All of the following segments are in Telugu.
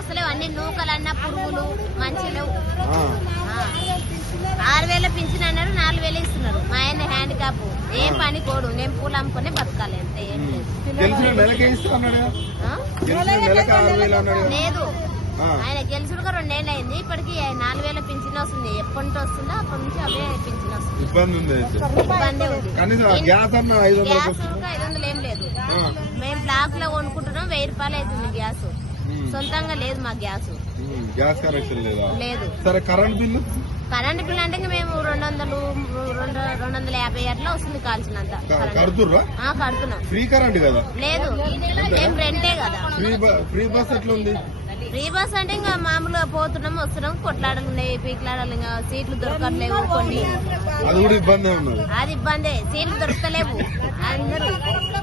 వస్తలేవు, అన్ని నూకలన్నా పురుగులు మంచిగా లేవు. 6,000 పింఛన్ అన్నారు, 4,000 ఇస్తున్నారు. మా ఆయన హ్యాండిక్యాప్, ఏం పని కోడు, నేను పూలు అమ్ముకొని బతకాలి అంతే. ఏం లేదు, ఆయన గెలుచుడుగా 2 ఏళ్ళు అయింది. ఇప్పటికి 4,000 పింఛన్ వస్తుంది. ఎప్పటి నుంచి వస్తుందో అప్పటి నుంచి అవే పింఛన్ వస్తుంది. ఇబ్బంది ఉంది. గ్యాస్ 500 ఏం లేదు. మేము బ్లాక్ లో కొనుక్కుంటున్నాం, 1,000 రూపాయలు అవుతుంది గ్యాస్. సొంతంగా లేదు మా గ్యాస్. గ్యాస్ కనెక్షన్ లేదు. సరే కరెంట్ బిల్లు అంటే మేము 250 అట్లా వస్తుంది కాల్చినంత. కడుతున్నాం. ఫ్రీ కరెంట్ కదా? లేదు, మేము రెంటే కదా. ఫ్రీ బస్ ఎట్లా ఉంది? ఫ్రీ బస్ అంటే ఇంకా మామూలుగా పోతున్నాం వస్తున్నాం, కొట్లాడలు ఉన్నాయి, పీకులాడాలి, ఇంకా సీట్లు దొరకట్లేవు. కొన్ని అది కూడా ఇబ్బంది ఉన్నది. అది ఇబ్బందే, సీట్లు దొరకలేవు. అందరూ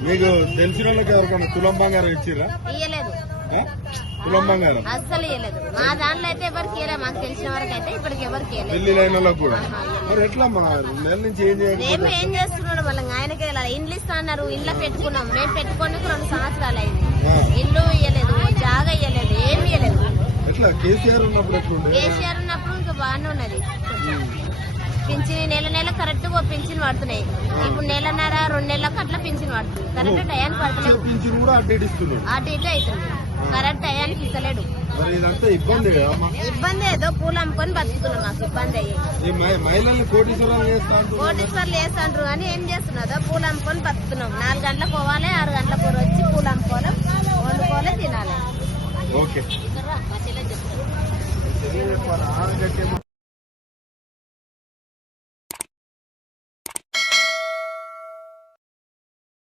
మీకు తెలిసిన వాళ్ళకి ఎవరికైనా తులం బంగారం ఇచ్చిరా? ఇయ్యలేదు, తులం బంగారం అస్సలు ఇయ్యలేదు. మా దాంట్లో అయితే ఎవరికి ఇయ్యలేదు, మాకు తెలిసిన వరకు అయితే ఇప్పటికి ఎవరికి పెళ్లి లైన్ వాళ్ళకి కూడా. మరి ఎట్లా మా నెల నుంచి మేము ఏం చేస్తున్నాడు మళ్ళీ ఆయనకి ఇండ్లు ఇస్తా అన్నారు, ఇంట్లో పెట్టుకున్నాం. మేము పెట్టుకొని 2 సంవత్సరాలు అయింది, ఇల్లు ఇయ్యలేదు, జాగా ఇయ్యలేదు, ఏమి ఇయ్యలేదు. ఎట్లా కేసీఆర్ ఉన్నప్పుడు ఇంకా బాగానే ఉన్నది. పింఛన్ నెల కరెక్ట్ గా పింఛన్ పడుతున్నాయి. ఇప్పుడు 1.5 2 నెలలకు అట్లా పింఛన్ పడుతుంది. కరెక్ట్ టయానికి పడుతుంది, అటు ఇటు అవుతుంది. కరెక్ట్ టయానికి ఇస్తలేడు. ఇబ్బంది ఏదో పూలు అమ్ముకొని బతుకుతున్నాం, మాకు ఇబ్బంది అయ్యి. కోటీశ్వర్లు చేస్తాండ్రు కానీ ఏం చేస్తున్నదో పూలు అమ్ముకొని బతుకుతున్నాం. 4 గంటలకు పోవాలి, 6 గంటలకు వచ్చి పూలు అమ్ముకోవాలి, వండుకోవాలి, తినాలి.